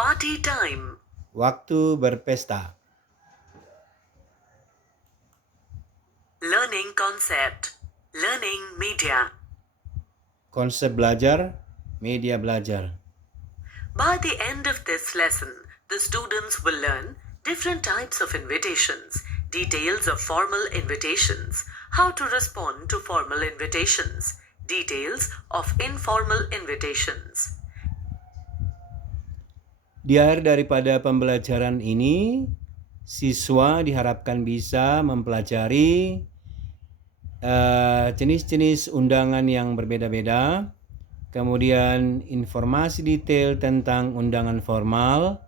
Party time. Waktu berpesta. Learning concept. Learning media. Konsep belajar, media belajar. By the end of this lesson, the students will learn different types of invitations, details of formal invitations, how to respond to formal invitations, details of informal invitations. Di akhir daripada pembelajaran ini, siswa diharapkan bisa mempelajari jenis-jenis undangan yang berbeda-beda, kemudian informasi detail tentang undangan formal,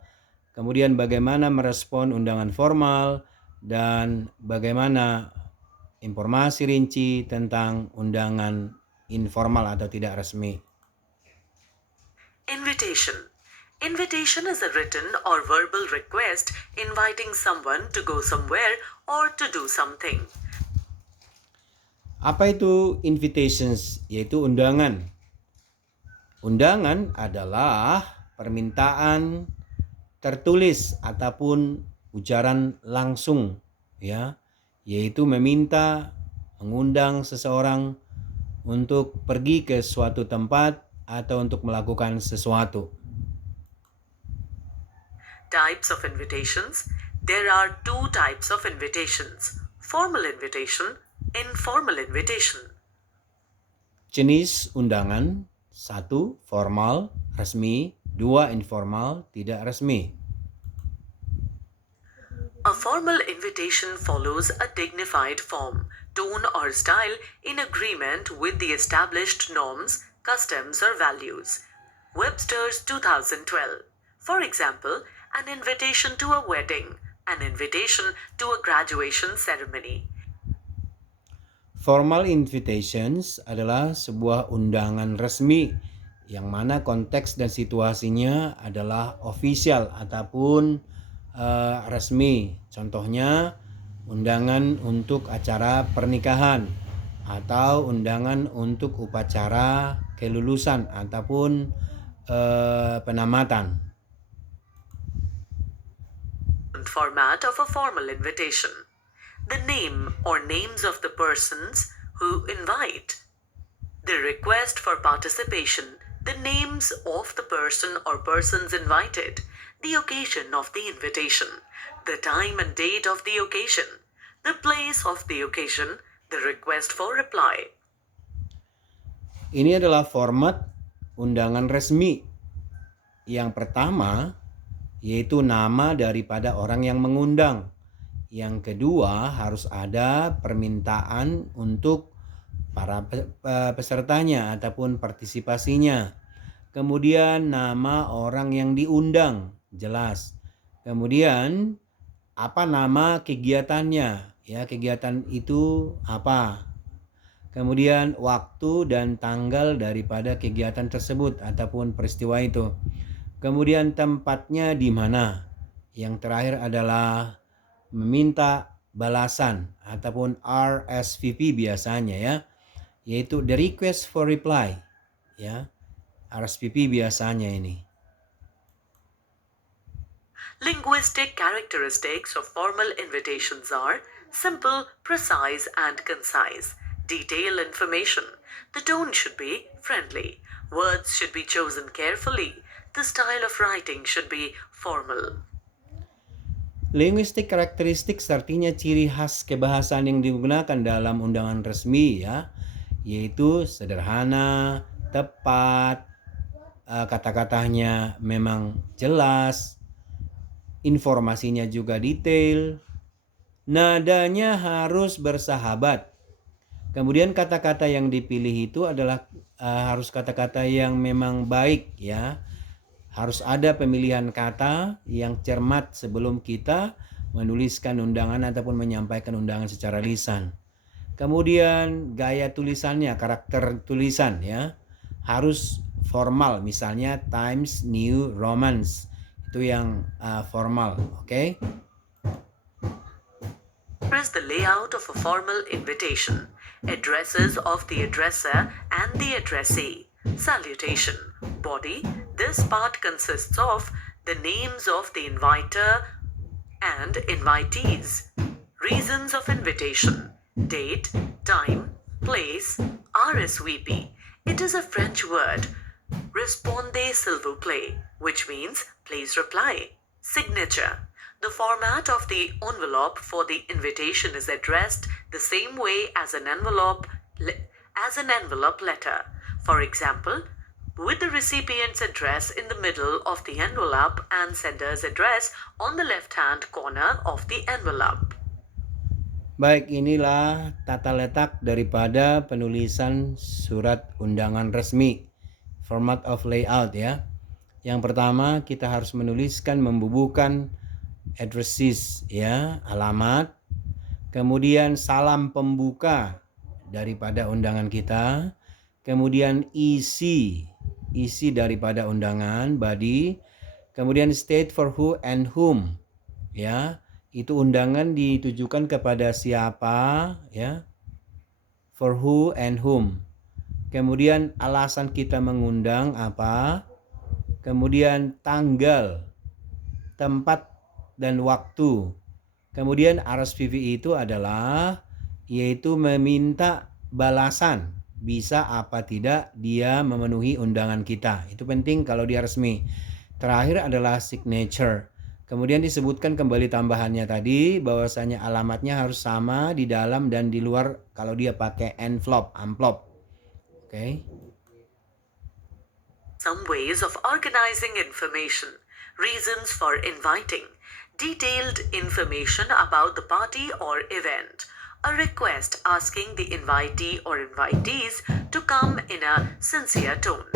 kemudian bagaimana merespon undangan formal, dan bagaimana informasi rinci tentang undangan informal atau tidak resmi. Invitation. Invitation is a written or verbal request inviting someone to go somewhere or to do something. Apa itu invitations? Yaitu undangan. Undangan adalah permintaan tertulis ataupun ujaran langsung, ya, yaitu meminta, mengundang seseorang untuk pergi ke suatu tempat atau untuk melakukan sesuatu. Types of invitations. There are two types of invitations: formal invitation, informal invitation. Jenis undangan: 1. Formal, resmi. 2. Informal, tidak resmi. A formal invitation follows a dignified form, tone or style in agreement with the established norms, customs or values. Webster's 2012. For example, an invitation to a wedding, an invitation to a graduation ceremony. Formal invitations adalah sebuah undangan resmi yang mana konteks dan situasinya adalah official ataupun resmi. Contohnya undangan untuk acara pernikahan atau undangan untuk upacara kelulusan ataupun penamatan. Format of a formal invitation. The name or names of the persons who invite. The request for participation. The names of the person or persons invited. The occasion of the invitation. The time and date of the occasion. The place of the occasion. The request for reply. Ini adalah format undangan resmi. Yang pertama yaitu nama daripada orang yang mengundang. Yang kedua harus ada permintaan untuk para pesertanya ataupun partisipasinya. Kemudian nama orang yang diundang, jelas. Kemudian apa nama kegiatannya, ya, kegiatan itu apa. Kemudian waktu dan tanggal daripada kegiatan tersebut ataupun peristiwa itu. Kemudian tempatnya di mana. Yang terakhir adalah meminta balasan ataupun RSVP biasanya, ya, yaitu the request for reply, ya. RSVP biasanya ini. Linguistic characteristics of formal invitations are simple, precise, and concise. Detail information. The tone should be friendly. Words should be chosen carefully. The style of writing should be formal. Linguistic characteristics artinya ciri khas kebahasaan yang digunakan dalam undangan resmi, ya, yaitu sederhana, tepat, kata-katanya memang jelas, informasinya juga detail, nadanya harus bersahabat. Kemudian kata-kata yang dipilih itu adalah harus kata-kata yang memang baik, ya. Harus ada pemilihan kata yang cermat sebelum kita menuliskan undangan ataupun menyampaikan undangan secara lisan. Kemudian gaya tulisannya, karakter tulisan, ya, harus formal. Misalnya Times New Romance, itu yang formal, oke? Is the layout of a formal invitation. Addresses of the addresser and the addressee. Salutation. Body. This part consists of the names of the inviter and invitees, reasons of invitation, date, time, place, RSVP. It is a French word, responde s'il vous plaît, which means please reply. Signature. The format of the envelope for the invitation is addressed the same way as an envelope letter. For example, with the recipient's address in the middle of the envelope and sender's address on the left-hand corner of the envelope. Baik, inilah tata letak daripada penulisan surat undangan resmi. Format of layout ya. Yang pertama kita harus menuliskan, membubuhkan addresses ya, alamat. Kemudian salam pembuka daripada undangan kita. Kemudian isi daripada undangan, body. Kemudian state for who and whom. Ya, itu undangan ditujukan kepada siapa ya. For who and whom. Kemudian alasan kita mengundang apa. Kemudian tanggal, tempat dan waktu. Kemudian RSVP itu adalah yaitu meminta balasan, bisa apa tidak dia memenuhi undangan kita. Itu penting kalau dia resmi. Terakhir adalah signature. Kemudian disebutkan kembali tambahannya tadi bahwasanya alamatnya harus sama di dalam dan di luar kalau dia pakai amplop. Okay. Some ways of organizing information, reasons for inviting, detailed information about the party or event, a request asking the invitee or invitees to come in a sincere tone.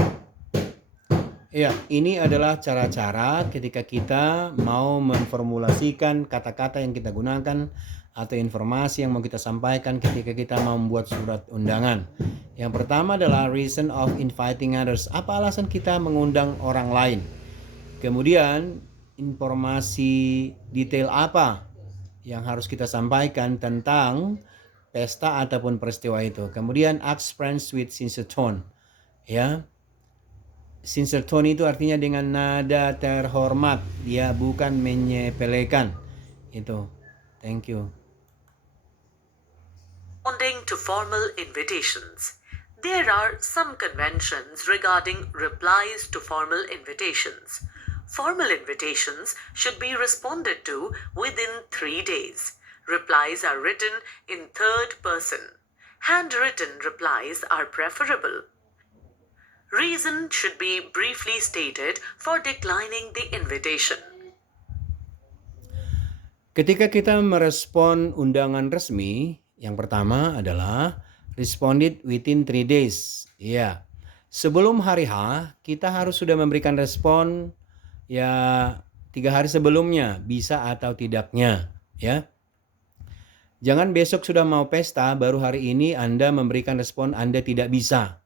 Ya, ini adalah cara-cara ketika kita mau memformulasikan kata-kata yang kita gunakan atau informasi yang mau kita sampaikan ketika kita mau membuat surat undangan. Yang pertama adalah reason of inviting others. Apa alasan kita mengundang orang lain? Kemudian informasi detail apa yang harus kita sampaikan tentang pesta ataupun peristiwa itu. Kemudian ask friends with sincere tone. Ya. Sincere tone itu artinya dengan nada terhormat, dia bukan menyepelekan. Itu. Thank you. Responding to formal invitations. There are some conventions regarding replies to formal invitations. Formal invitations should be responded to within 3 days. Replies are written in third person. Handwritten replies are preferable. Reason should be briefly stated for declining the invitation. Ketika kita merespon undangan resmi, yang pertama adalah responded within 3 days. Ya, sebelum hari H kita harus sudah memberikan respon ya 3 hari sebelumnya, bisa atau tidaknya. Ya, jangan besok sudah mau pesta baru hari ini Anda memberikan respon Anda tidak bisa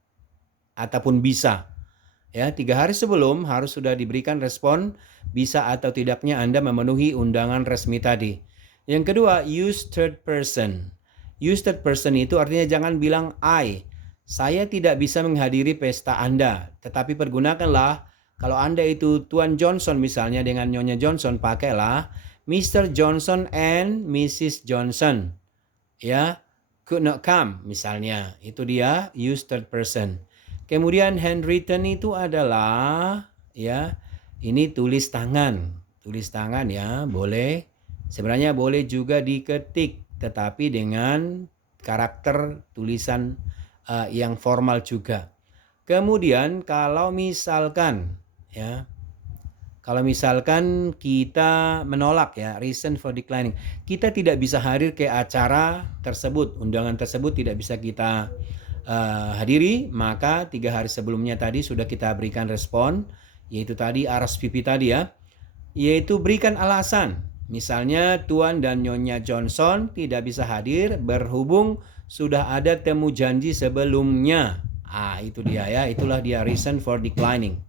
ataupun bisa. Ya, 3 hari sebelum harus sudah diberikan respon bisa atau tidaknya Anda memenuhi undangan resmi tadi. Yang kedua, use third person. Use third person itu artinya jangan bilang saya tidak bisa menghadiri pesta Anda. Tetapi pergunakanlah, kalau Anda itu Tuan Johnson misalnya dengan Nyonya Johnson, pakailah Mr. Johnson and Mrs. Johnson. Ya, could not come misalnya. Itu dia use third person. Kemudian handwritten itu adalah ya, ini tulis tangan. Tulis tangan ya, boleh. Sebenarnya boleh juga diketik, tetapi dengan karakter tulisan yang formal juga. Kemudian kalau misalkan kita menolak ya, reason for declining, kita tidak bisa hadir ke acara tersebut, undangan tersebut tidak bisa kita hadiri, maka 3 hari sebelumnya tadi sudah kita berikan respon, yaitu tadi RSVP tadi ya, yaitu berikan alasan. Misalnya Tuan dan Nyonya Johnson tidak bisa hadir berhubung sudah ada temu janji sebelumnya. Itu dia ya, itulah dia reason for declining.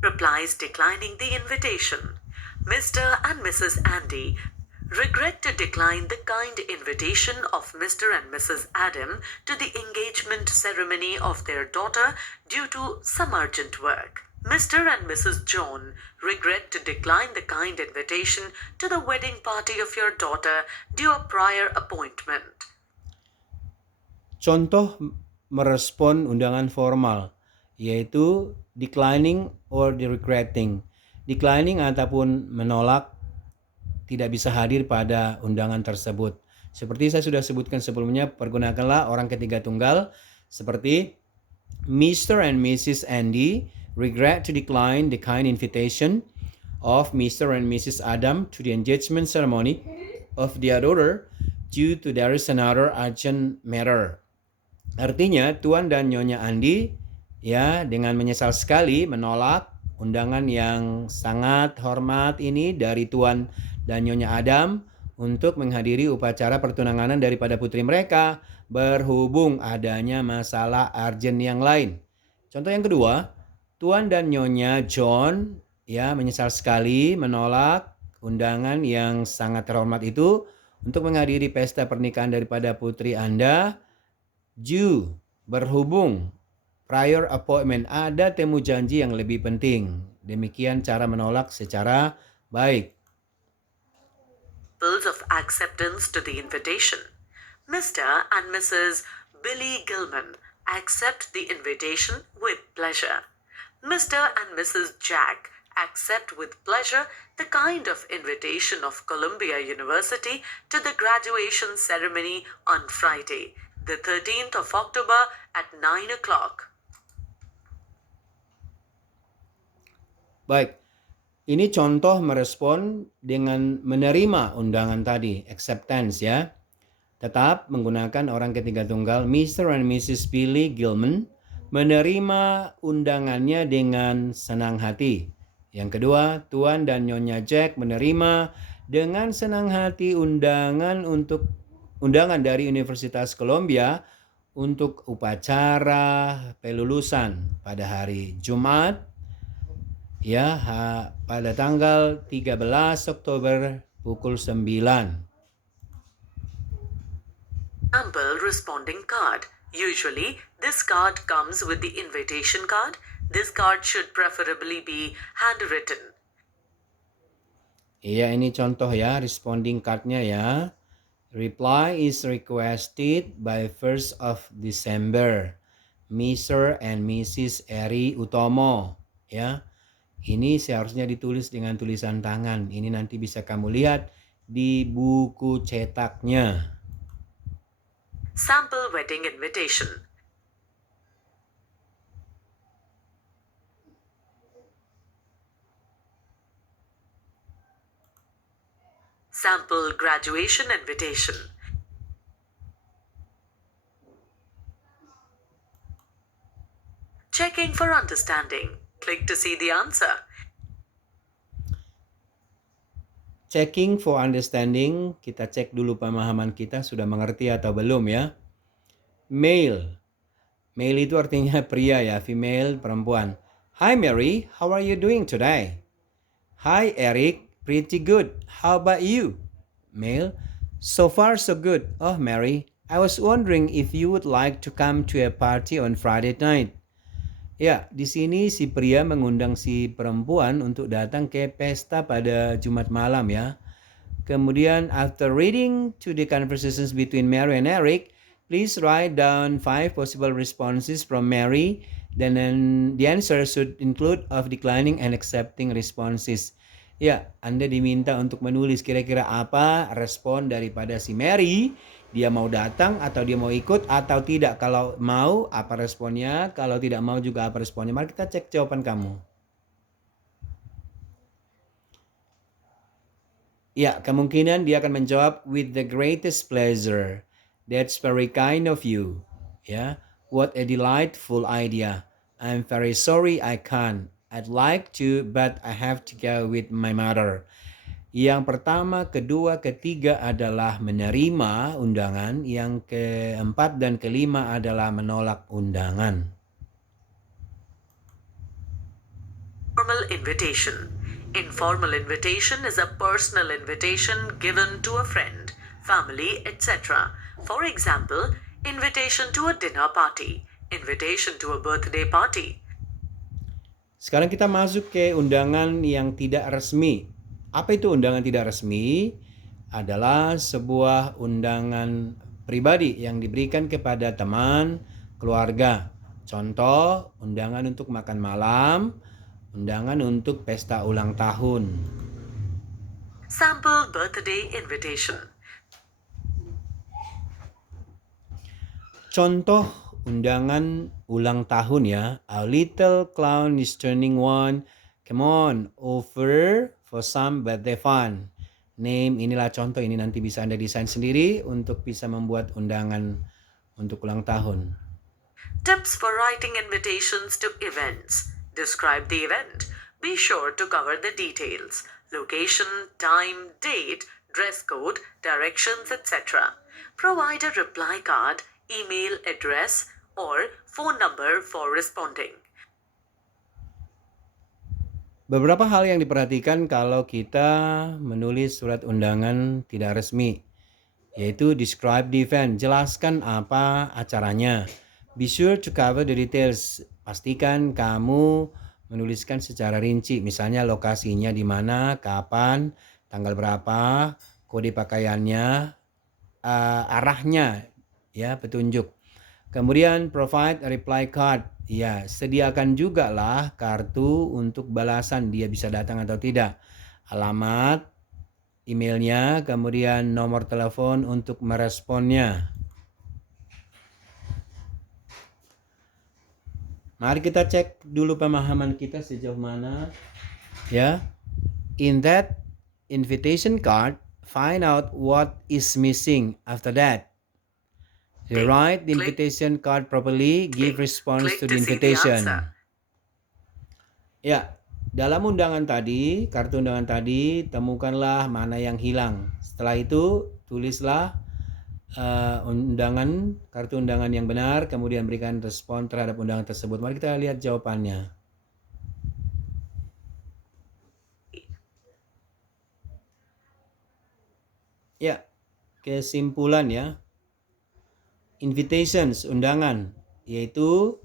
Replies declining the invitation. Mr. and Mrs. Andy regret to decline the kind invitation of Mr. and Mrs. Adam to the engagement ceremony of their daughter due to some urgent work. Mr. and Mrs. John regret to decline the kind invitation to the wedding party of your daughter due a prior appointment. Contoh merespon undangan formal, yaitu declining or regretting. Declining ataupun menolak tidak bisa hadir pada undangan tersebut. Seperti saya sudah sebutkan sebelumnya, pergunakanlah orang ketiga tunggal seperti Mr. and Mrs. Andy regret to decline the kind invitation of Mr. and Mrs. Adam to the engagement ceremony of their daughter due to there is another urgent matter. Artinya Tuan dan Nyonya Andi ya dengan menyesal sekali menolak undangan yang sangat hormat ini dari Tuan dan Nyonya Adam untuk menghadiri upacara pertunanganan daripada putri mereka berhubung adanya masalah urgent yang lain. Contoh yang kedua, Tuan dan Nyonya John ya menyesal sekali menolak undangan yang sangat terhormat itu untuk menghadiri pesta pernikahan daripada putri Anda berhubung prior appointment, ada temu janji yang lebih penting. Demikian cara menolak secara baik. Bills of acceptance to the invitation. Mr. and Mrs. Billy Gilman accept the invitation with pleasure. Mr. and Mrs. Jack accept with pleasure the kind of invitation of Columbia University to the graduation ceremony on Friday, the 13th of October at 9 o'clock. Baik, ini contoh merespon dengan menerima undangan tadi, acceptance ya. Tetap menggunakan orang ketiga tunggal, Mr. and Mrs. Billy Gilman menerima undangannya dengan senang hati. Yang kedua, Tuan dan Nyonya Jack menerima dengan senang hati undangan dari Universitas Columbia untuk upacara pelulusan pada hari Jumat ya pada tanggal 13 Oktober pukul 9. Sample responding card. Usually, this card comes with the invitation card. This card should preferably be handwritten. Iya, ini contoh ya, responding cardnya ya. Reply is requested by 1st of December. Mr. and Mrs. Eri Utomo. Ya, ini seharusnya ditulis dengan tulisan tangan. Ini nanti bisa kamu lihat di buku cetaknya. Sample wedding invitation. Sample graduation invitation. Checking for understanding. Click to see the answer. Checking for understanding, kita cek dulu pemahaman kita sudah mengerti atau belum ya. Male. Male itu artinya pria ya, female, perempuan. Hi Mary, how are you doing today? Hi Eric, pretty good. How about you? Male, so far so good. Oh Mary, I was wondering if you would like to come to a party on Friday night. Ya, di sini si pria mengundang si perempuan untuk datang ke pesta pada Jumat malam ya. Kemudian after reading to the conversations between Mary and Eric, please write down 5 possible responses from Mary. Then the answer should include of declining and accepting responses. Ya, Anda diminta untuk menulis kira-kira apa respon daripada si Mary. Dia mau datang atau dia mau ikut atau tidak. Kalau mau, apa responnya? Kalau tidak mau juga apa responnya? Mari kita cek jawaban kamu. Ya, kemungkinan dia akan menjawab with the greatest pleasure. That's very kind of you. Ya, what a delightful idea. I'm very sorry I can't. I'd like to, but I have to go with my mother. Yang pertama, kedua, ketiga adalah menerima undangan. Yang keempat dan kelima adalah menolak undangan. Formal invitation. Informal invitation is a personal invitation given to a friend, family, etc. For example, invitation to a dinner party, invitation to a birthday party. Sekarang kita masuk ke undangan yang tidak resmi. Apa itu undangan tidak resmi? Adalah sebuah undangan pribadi yang diberikan kepada teman, keluarga. Contoh, undangan untuk makan malam, undangan untuk pesta ulang tahun. Sample birthday invitation. Contoh undangan ulang tahun ya. A little clown is turning one. Come on, over for some birthday fun. Name, inilah contoh, ini nanti bisa Anda desain sendiri untuk bisa membuat undangan untuk ulang tahun. Tips for writing invitations to events. Describe the event. Be sure to cover the details: location, time, date, dress code, directions, etc. Provide a reply card, email address, or phone number for responding. Beberapa hal yang diperhatikan kalau kita menulis surat undangan tidak resmi, yaitu describe the event, jelaskan apa acaranya. Be sure to cover the details, pastikan kamu menuliskan secara rinci, misalnya lokasinya di mana, kapan, tanggal berapa, kode pakaiannya, arahnya, ya, petunjuk. Kemudian provide a reply card. Ya, sediakan juga lah kartu untuk balasan, dia bisa datang atau tidak. Alamat, emailnya, kemudian nomor telepon untuk meresponnya. Mari kita cek dulu pemahaman kita sejauh mana. Ya. In that invitation card, find out what is missing after that. Write the invitation card properly, give response to the invitation. Ya, dalam undangan tadi, kartu undangan tadi, temukanlah mana yang hilang. Setelah itu, tulislah kartu undangan yang benar, kemudian berikan respon terhadap undangan tersebut. Mari kita lihat jawabannya. Ya, kesimpulan ya. Invitations, undangan, yaitu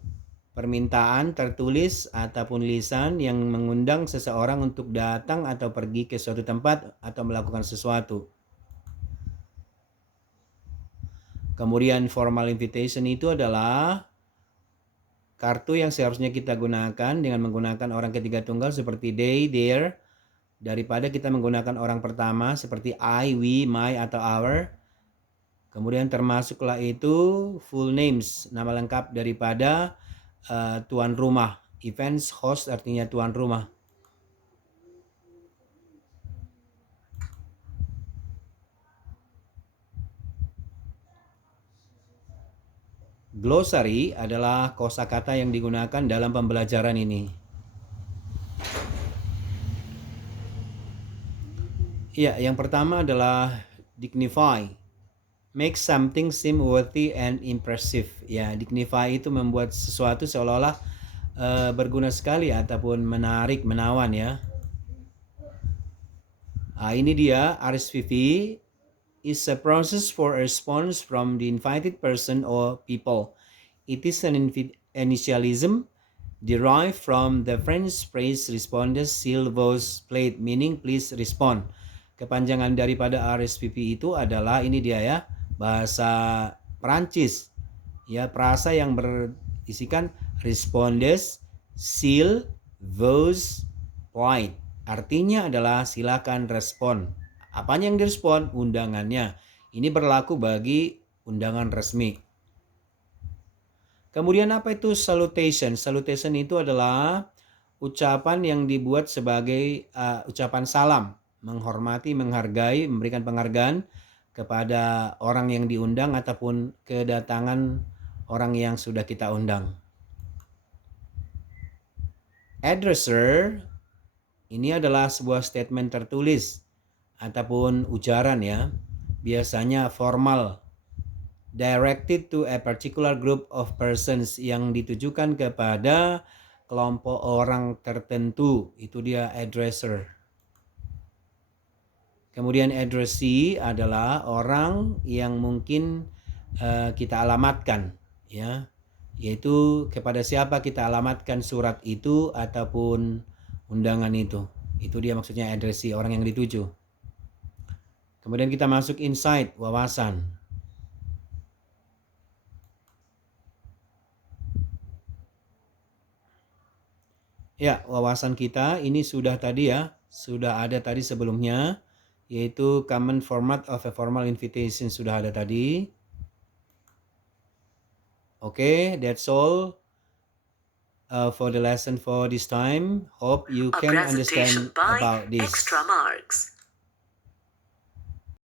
permintaan tertulis ataupun lisan yang mengundang seseorang untuk datang atau pergi ke suatu tempat atau melakukan sesuatu. Kemudian formal invitation itu adalah kartu yang seharusnya kita gunakan dengan menggunakan orang ketiga tunggal seperti they, their, daripada kita menggunakan orang pertama seperti I, we, my, atau our. Kemudian termasuklah itu full names, nama lengkap daripada tuan rumah. Events host artinya tuan rumah. Glossary adalah kosakata yang digunakan dalam pembelajaran ini. Ya, yang pertama adalah dignify. Make something seem worthy and impressive. Ya, dignify itu membuat sesuatu seolah-olah berguna sekali ataupun menarik, menawan ya. Ini dia RSVP is a process for a response from the invited person or people. It is an initialism derived from the French phrase respondes s'il vous plaît, meaning please respond. Kepanjangan daripada RSVP itu adalah ini dia ya, bahasa Perancis ya, frasa yang berisikan respondes s'il vous plaît, artinya adalah silakan respon. Apanya yang direspon? Undangannya. Ini berlaku bagi undangan resmi. Kemudian apa itu salutation? Salutation itu adalah ucapan yang dibuat sebagai ucapan salam, menghormati, menghargai, memberikan penghargaan kepada orang yang diundang ataupun kedatangan orang yang sudah kita undang. Addresser ini adalah sebuah statement tertulis ataupun ujaran ya, biasanya formal, directed to a particular group of persons, yang ditujukan kepada kelompok orang tertentu, itu dia addresser. Kemudian addressee adalah orang yang mungkin kita alamatkan ya, yaitu kepada siapa kita alamatkan surat itu ataupun undangan itu. Itu dia maksudnya addressee, orang yang dituju. Kemudian kita masuk insight, wawasan. Ya, wawasan kita ini sudah tadi ya, sudah ada tadi sebelumnya, yaitu common format of a formal invitation sudah ada tadi. Okay, that's all for the lesson for this time. Hope you A can presentation understand by about this. Extra Marks.